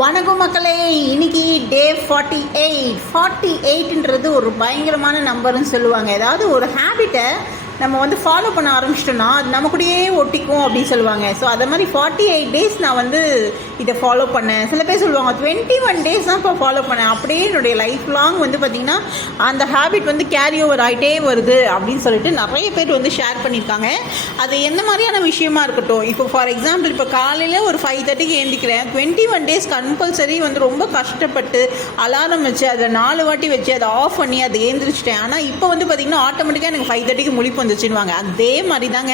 வணக்கம் மக்களே, இன்னைக்கு டே 48ன்றது ஒரு பயங்கரமான நம்பர்னு சொல்லுவாங்க. ஏதாவது ஒரு ஹேபிட்டை நம்ம ஃபாலோ பண்ண ஆரம்பிச்சிட்டோன்னா அது நம்ம கூடயே ஒட்டிக்கும் அப்படின்னு சொல்லுவாங்க. ஸோ அதை மாதிரி 48 டேஸ் நான் இதை ஃபாலோ பண்ணேன். சில பேர் சொல்லுவாங்க 21 டேஸ் தான் இப்போ ஃபாலோ பண்ணேன், அப்படியே என்னுடைய லைஃப் லாங் பார்த்திங்கன்னா அந்த ஹேபிட் கேரி ஓவர் ஆகிட்டே வருது அப்படின்னு சொல்லிட்டு நிறைய பேர் ஷேர் பண்ணியிருக்காங்க. அது எந்த மாதிரியான விஷயமா இருக்கட்டும். இப்போ ஃபார் எக்ஸாம்பிள், இப்போ காலையில் ஒரு 5:30க்கு எழுந்திக்கிறேன். 21 டேஸ் கம்பல்சரி ரொம்ப கஷ்டப்பட்டு அலாரம் வச்சு அதை 4 வாட்டி வச்சு அதை ஆஃப் பண்ணி அதை எழுந்திரிச்சிட்டேன். ஆனால் இப்போ பார்த்திங்கன்னா ஆட்டோமேட்டிக்காக எனக்கு 5:30க்கு முழிப்பு வந்துச்சுன்னுவாங்க. அதே மாதிரி தாங்க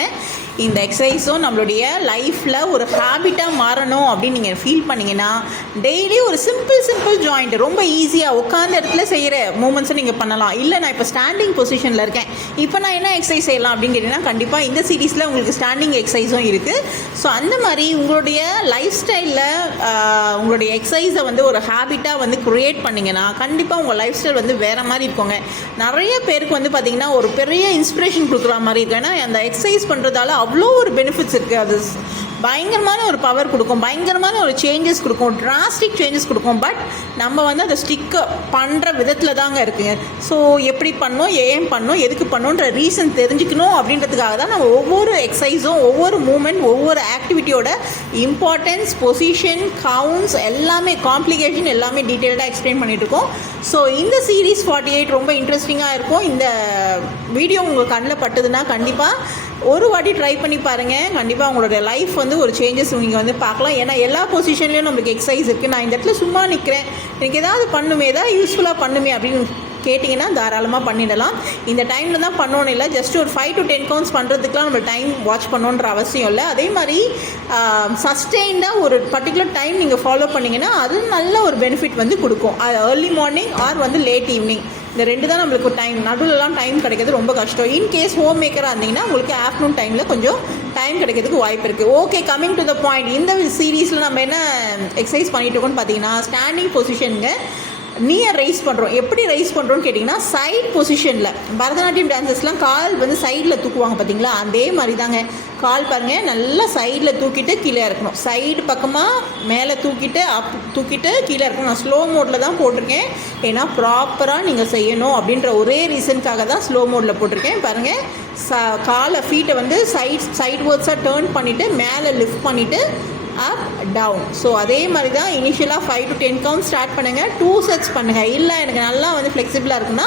இந்த எக்ஸசைஸும் நம்மளுடைய லைஃப்பில் ஒரு ஹேபிட்டாக மாறணும் அப்படின்னு நீங்கள் ஃபீல் பண்ணிங்கன்னா டெய்லி ஒரு சிம்பிள் ஜாயிண்ட் ரொம்ப ஈஸியாக உட்காந்த இடத்துல செய்கிற மூமெண்ட்ஸை நீங்கள் பண்ணலாம். இல்லை நான் இப்போ ஸ்டாண்டிங் பொசிஷனில் இருக்கேன், இப்போ நான் என்ன எக்ஸசைஸ் செய்யலாம் அப்படின்னு கேட்டிங்கன்னா கண்டிப்பாக இந்த சீரீஸில் உங்களுக்கு ஸ்டாண்டிங் எக்ஸசைஸும் இருக்குது. ஸோ அந்த மாதிரி உங்களுடைய லைஃப் ஸ்டைலில் உங்களுடைய எக்ஸசைஸை ஒரு ஹேபிட்டாக க்ரியேட் பண்ணிங்கன்னா கண்டிப்பாக உங்கள் லைஃப் ஸ்டைல் வேறு மாதிரி இருக்குங்க. நிறைய பேருக்கு பார்த்திங்கன்னா ஒரு பெரிய இன்ஸ்பிரேஷன் கொடுக்குற மாதிரி இருக்குது. ஏன்னா அந்த எக்ஸசைஸ் பண்ணுறதால அவ்வளோ ஒரு பெனிஃபிட்ஸ் இருக்குது. அது பயங்கரமான ஒரு பவர் கொடுக்கும், பயங்கரமான ஒரு சேஞ்சஸ் கொடுக்கும், டிராஸ்டிக் சேஞ்சஸ் கொடுக்கும். பட் நம்ம அதை ஸ்டிக் பண்ணுற விதத்தில் தாங்க இருக்குங்க. ஸோ எப்படி பண்ணணும், ஏன் பண்ணணும், எதுக்கு பண்ணணுன்ற ரீசன் தெரிஞ்சுக்கணும் அப்படின்றதுக்காக தான் நம்ம ஒவ்வொரு எக்ஸசைஸும் ஒவ்வொரு மூமெண்ட் ஒவ்வொரு ஆக்டிவிட்டியோட இம்பார்ட்டன்ஸ், பொசிஷன், கவுண்ட்ஸ் எல்லாமே காம்ப்ளிகேஷன் எல்லாமே டீட்டெயில்டாக எக்ஸ்பிளைன் பண்ணிட்டு இருக்கோம். ஸோ இந்த சீரீஸ் 48 ரொம்ப இன்ட்ரெஸ்டிங்காக இருக்கும். இந்த வீடியோ உங்கள் கண்ணில் பட்டுதுன்னா கண்டிப்பாக ஒரு வாட்டி ட்ரை பண்ணி பாருங்கள். கண்டிப்பாக உங்களோட லைஃப் ஒரு சேஞ்சஸ் நீங்கள் பார்க்கலாம். ஏன்னா எல்லா பொசிஷன்லேயும் நம்மளுக்கு எக்ஸசைஸ் இருக்குது. நான் இந்த இடத்துல சும்மா நிற்கிறேன், எனக்கு ஏதாவது பண்ணுமே, ஏதாவது யூஸ்ஃபுல்லாக பண்ணுமே அப்படின்னு கேட்டிங்கன்னா தாராளமாக பண்ணிடலாம். இந்த டைமில் தான் பண்ணணும் இல்லை, ஜஸ்ட் ஒரு 5 to 10 கவுண்ட்ஸ் பண்ணுறதுக்குலாம் நம்ம டைம் வாட்ச் பண்ணணுன்ற அவசியம் இல்லை. அதே மாதிரி சஸ்டெயின்டாக ஒரு பர்டிகுலர் டைம் நீங்கள் ஃபாலோ பண்ணிங்கன்னா அது நல்ல ஒரு பெனிஃபிட் கொடுக்கும். அது early morning or late evening, இந்த 2 தான் நம்மளுக்கு டைம். நடுவில்லாம் டைம் கிடைக்கிறது ரொம்ப கஷ்டம். இன்கேஸ் ஹோம் மேக்கராக இருந்தீங்கன்னா உங்களுக்கு ஆஃப்டர்நூன் டைமில் கொஞ்சம் டைம் கிடைக்கிறதுக்கு வாய்ப்பு இருக்குது. Okay, coming to the point. இந்த சீரீஸில் நம்ம என்ன எக்ஸசைஸ் பண்ணிட்டு இருக்கோம்னு பார்த்தீங்கன்னா ஸ்டாண்டிங் பொசிஷனுங்க. நீயை ரைஸ் பண்ணுறோம். எப்படி ரைஸ் பண்ணுறோன்னு கேட்டிங்கன்னா சைட் பொசிஷனில் பரதநாட்டியம் டான்சர்ஸ்லாம் கால் சைடில் தூக்குவாங்க பார்த்தீங்களா, அதே மாதிரி தாங்க. கால் பாருங்கள், நல்லா சைடில் தூக்கிட்டு கீழே இறக்கணும். சைடு பக்கமாக மேலே தூக்கிட்டு கீழே இறக்கணும். நான் ஸ்லோ மோடில் தான் போட்டிருக்கேன், ஏன்னா ப்ராப்பராக நீங்கள் செய்யணும் அப்படின்ற ஒரே ரீசனுக்காக தான் ஸ்லோ மோடில் போட்டிருக்கேன். பாருங்கள், காலை ஃபீட்டை சைட் வேர்ட்ஸாக டேர்ன் பண்ணிவிட்டு மேலே லிஃப்ட் பண்ணிவிட்டு அப் டவுன். ஸோ அதே மாதிரி தான் இனிஷியலாக 5 to 10 கவுண்ட்ஸ் ஸ்டார்ட் பண்ணுங்கள். 2 sets பண்ணுங்கள். இல்லை எனக்கு நல்லா ஃப்ளெக்சிபிளாக இருக்குன்னா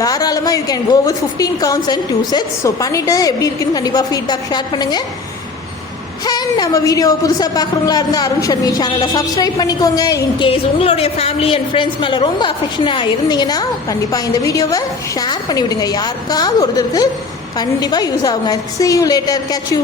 தாராளமாக you can go with 15 counts and 2 sets. So பண்ணிவிட்டு எப்படி இருக்குன்னு கண்டிப்பாக ஃபீட்பேக் ஷேர் பண்ணுங்கள். அண்ட் நம்ம வீடியோ புதுசாக பார்க்குறவங்களா இருந்தால் அருண் ஷர்மி சேனலை சப்ஸ்கிரைப் பண்ணிக்கோங்க. இன்கேஸ் உங்களுடைய ஃபேமிலி அண்ட் ஃப்ரெண்ட்ஸ் மேலே ரொம்ப அஃபெக்ஷனாக இருந்தீங்கன்னா கண்டிப்பாக இந்த வீடியோவை ஷேர் பண்ணிவிடுங்க. யாருக்காவது ஒருத்தருக்கு கண்டிப்பாக யூஸ் ஆகுங்க. See you later. Catch you.